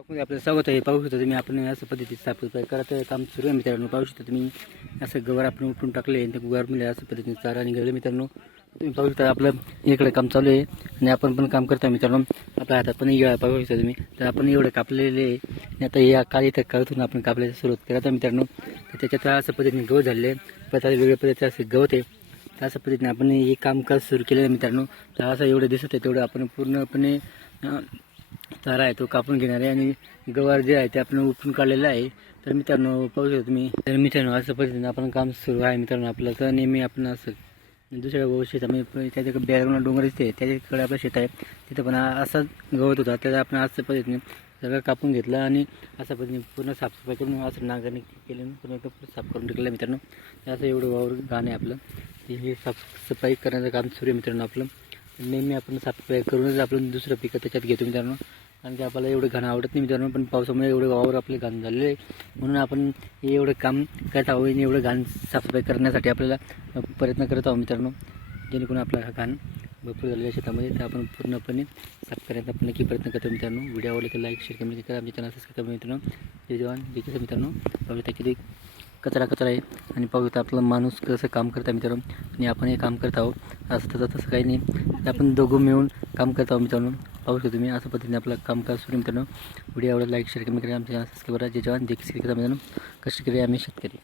आपलं स्वागत आहे पाहू शकता तुम्ही आपण असं पद्धतीने साफसफाई करत आहे काम सुरू आहे मित्रांनो पाहू शकता तुम्ही. असं गवर आपण उठून टाकले आणि त्या गवरमध्ये असं पद्धतीने चारा निघाले मित्रांनो. तुम्ही पाहू शकता आपलं इकडे काम चालू आहे आणि आपण पण काम करतो मित्रांनो. आपल्या हातात पण पाहू शकता तुम्ही. तर आपण एवढं कापलेले आहे. आणि आता या काल इथं काळतून आपण कापल्याची सुरुवात करत आहे मित्रांनो. तर त्याच्यात असं पद्धतीने गवत झालेले आहे. परत वेगळ्या पद्धतीचं असं गवत आहे. तर अशा पद्धतीने आपण हे कामकाज सुरू केलेलं आहे मित्रांनो. तर असं एवढं दिसत आहे तेवढं आपण पूर्णपणे तारा चारा आहे तो कापून घेणार आहे आणि गवार जे आहे ते आपण उपटून काढलेलं आहे. तर मित्रांनो पाहू शकतो तुम्ही. तर मित्रांनो असं पद्धतीनं आपण काम सुरू आहे मित्रांनो आपलं. तर नेहमी आपण असं दुसऱ्या शेत आम्ही त्याच्याकडे बॅकग्राऊंड डोंगर दिसते त्याच्याकडे आपलं शेत आहे. तिथं पण असाच गवत होता त्याचा आपण असं पद्धतीने सगळं कापून घेतलं आणि अशा पद्धतीने पूर्ण साफसफाई करून असं नांगरणी केली पूर्ण एकदम साफ करून टाकलं मित्रांनो. असं एवढं वावर गाणं आहे आपलं. हे साफसफाई करण्याचं काम सुरू आहे मित्रांनो आपलं. नेहमी आपण साफसफाई करूनच आपण दुसरं पिकं त्याच्यात घेतो मित्रांनो. कारण की आपल्याला एवढं घाण आवडत नाही मित्रांनो पण पावसामुळे एवढं वावर आपले घाण झालेलं आहे. म्हणून आपण हे एवढं काम करत आहोत आणि एवढं घाण साफसफाई करण्यासाठी आपल्याला प्रयत्न करत आहोत मित्रांनो. जेणेकरून आपला हा घाण भरपूर झालेल्या शेतामध्ये तर आपण पूर्णपणे साफ करण्याचा आपण नक्की प्रयत्न करतो मित्रांनो. व्हिडिओ आवडला तर लाईक शेअर कमेंट करा. आमच्या चॅनल सबस्क्राईब करा मित्रांनो. जय जवान. जय किसान मित्रांनो. बघता किती कचरा कचरा आहे. आणि पाहू शकता आपला माणूस कसं काम करत आहे मित्रांनो. आणि आपण हे काम करत आहोत. असं तसं तसं काही नाही. आपण दोघं मिळून काम करत आहोत मित्रांनो. पाहू शकतो तुम्ही अशा पद्धतीने आपलं कामकाज सुरू मित्रांनो. व्हिडिओ आवडला लाईक शेअर कमी करा. आमच्या सबस्क्राईबर सबस्क्राईब जय जवान. देखील किसान मित्रांनो. कष्टकरी आम्ही शेतकरी.